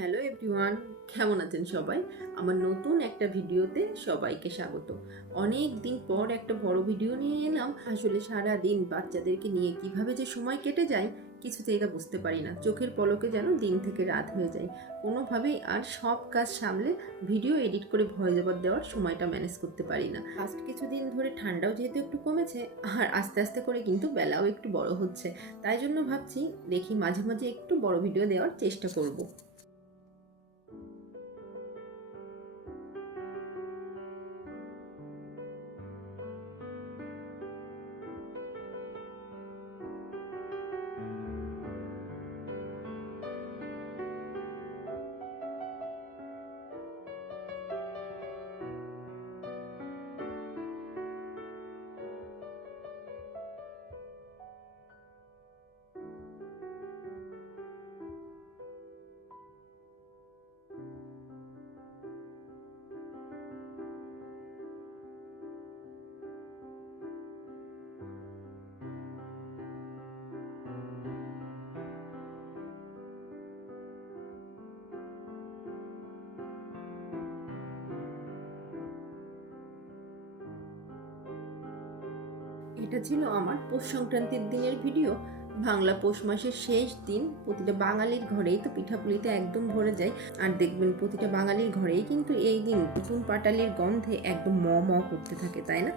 Hello everyone, কেমন আছেন সবাই? আমার নতুন একটা ভিডিওতে সবাইকে স্বাগত। অনেক দিন পর একটা বড় ভিডিও নিয়ে এলাম। আসলে সারা দিন বাচ্চাদেরকে নিয়ে কীভাবে যে সময় কেটে যায় কিছুতেই এটা বুঝতে পারি না। চোখের পলকে যেন দিন থেকে রাত হয়ে যায়। কোনোভাবেই আর সব কাজ সামলে ভিডিও এডিট করে ভয় জবাব দেওয়ার সময়টা ম্যানেজ করতে পারি না। ফার্স্ট কিছুদিন ধরে ঠান্ডাও যেহেতু একটু কমেছে, আর আস্তে আস্তে করে কিন্তু বেলাও একটু বড় হচ্ছে। তাই জন্য ভাবছি, দেখি মাঝে মাঝে একটু বড় ভিডিও দেওয়ার চেষ্টা করব। এটা ছিল আমার পৌষ সংক্রান্তির দিনের ভিডিও। বাংলা পৌষ মাসের শেষ দিন প্রতিটা বাঙালির ঘরেই তো পিঠাপুলিতে একদম ভরে যায়। আর দেখবেন প্রতিটা বাঙালির ঘরেই কিন্তু এই দিন নতুন পাটালির গন্ধে একদম ম ম করতে থাকে, তাই না?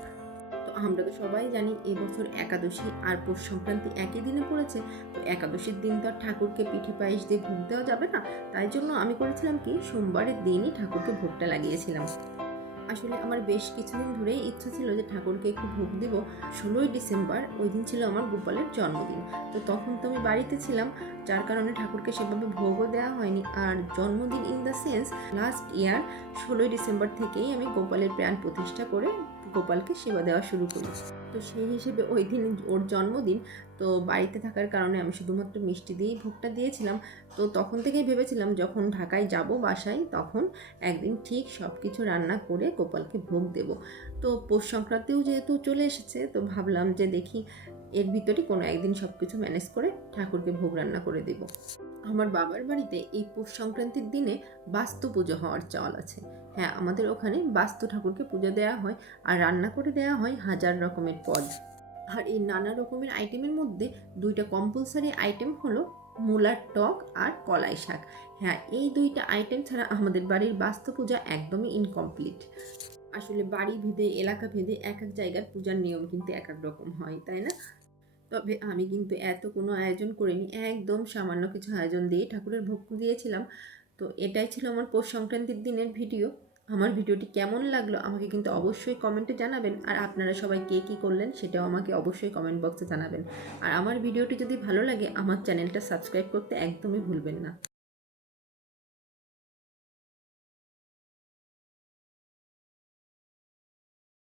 তো আমরা তো সবাই জানি এবছর একাদশী আর পৌষ সংক্রান্তি একই দিনে পড়েছে। তো একাদশীর দিন তো আর ঠাকুরকে পিঠে পায়েস দিয়ে ভোগ দেওয়া যাবে না। তাই জন্য আমি করেছিলাম কি, সোমবারের দিনই ঠাকুরকে ভোগটা লাগিয়েছিলাম। আসলে আমার বেশ কিছুদিন ধরেই ইচ্ছা ছিল যে ঠাকুরকে একটু ভোগ দেবো। ষোলোই ডিসেম্বর, ওই দিন ছিল আমার গোপালের জন্মদিন। তো তখন তো আমি বাড়িতে ছিলাম। যার কারণে ঠাকুরকে সেভাবে ভোগও দেওয়া হয়নি। আর জন্মদিন in the sense last year ষোলোই ডিসেম্বর থেকেই আমি গোপালের প্রাণ প্রতিষ্ঠা করে গোপালকে সেবা দেওয়া শুরু করি। তো সেই হিসেবে ওই দিন ওর জন্মদিন, তো বাড়িতে থাকার কারণে আমি শুধুমাত্র মিষ্টি দিয়েই ভোগটা দিয়েছিলাম। তো তখন থেকেই ভেবেছিলাম যখন ঢাকায় যাব বাসায়, তখন একদিন ঠিক সব কিছু রান্না করে গোপালকে ভোগ দেব। তো পৌষ সংক্রান্তিও যেহেতু চলে এসেছে, তো ভাবলাম যে দেখি এর ভিতরে কোনো একদিন সব কিছু ম্যানেজ করে ঠাকুরকে ভোগ রান্না করে দেব। আমার বাবার বাড়িতে এই পৌষ সংক্রান্তির দিনে বাস্তু পুজো হওয়ার চল আছে। হ্যাঁ আমাদের ওখানে বাস্তু ঠাকুরকে পুজো দেওয়া হয় আর রান্না করে দেওয়া হয় হাজার রকমের পদ। আর এই নানা রকমের আইটেমের মধ্যে দুইটা কম্পালসারি আইটেম হলো মূলার টক আর কলাই শাক। হ্যাঁ এই দুইটা আইটেম ছাড়া আমাদের বাড়ির বাস্তু পূজা একদমই ইনকমপ্লিট আসলে বাড়ি ভেদে, এলাকা ভেদে এক এক জায়গার পূজার নিয়ম কিন্তু এক এক রকম হয়, তাই না? তবে আমি কিন্তু এত কোনো আয়োজন করিনি, একদম সামান্য কিছু আয়োজন দিয়ে ঠাকুরের ভোগ দিয়েছিলাম। তো এটাই ছিল আমার পৌষ সংক্রান্তির দিনের ভিডিও। আমার ভিডিওটি কেমন লাগল আমাকে কিন্তু অবশ্যই কমেন্টে জানাবেন। আর আপনারা সবাই কে কী করলেন সেটাও আমাকে অবশ্যই কমেন্ট বক্সে জানাবেন। আর আমার ভিডিওটি যদি ভালো লাগে, আমার চ্যানেলটা সাবস্ক্রাইব করতে একদমই ভুলবেন না।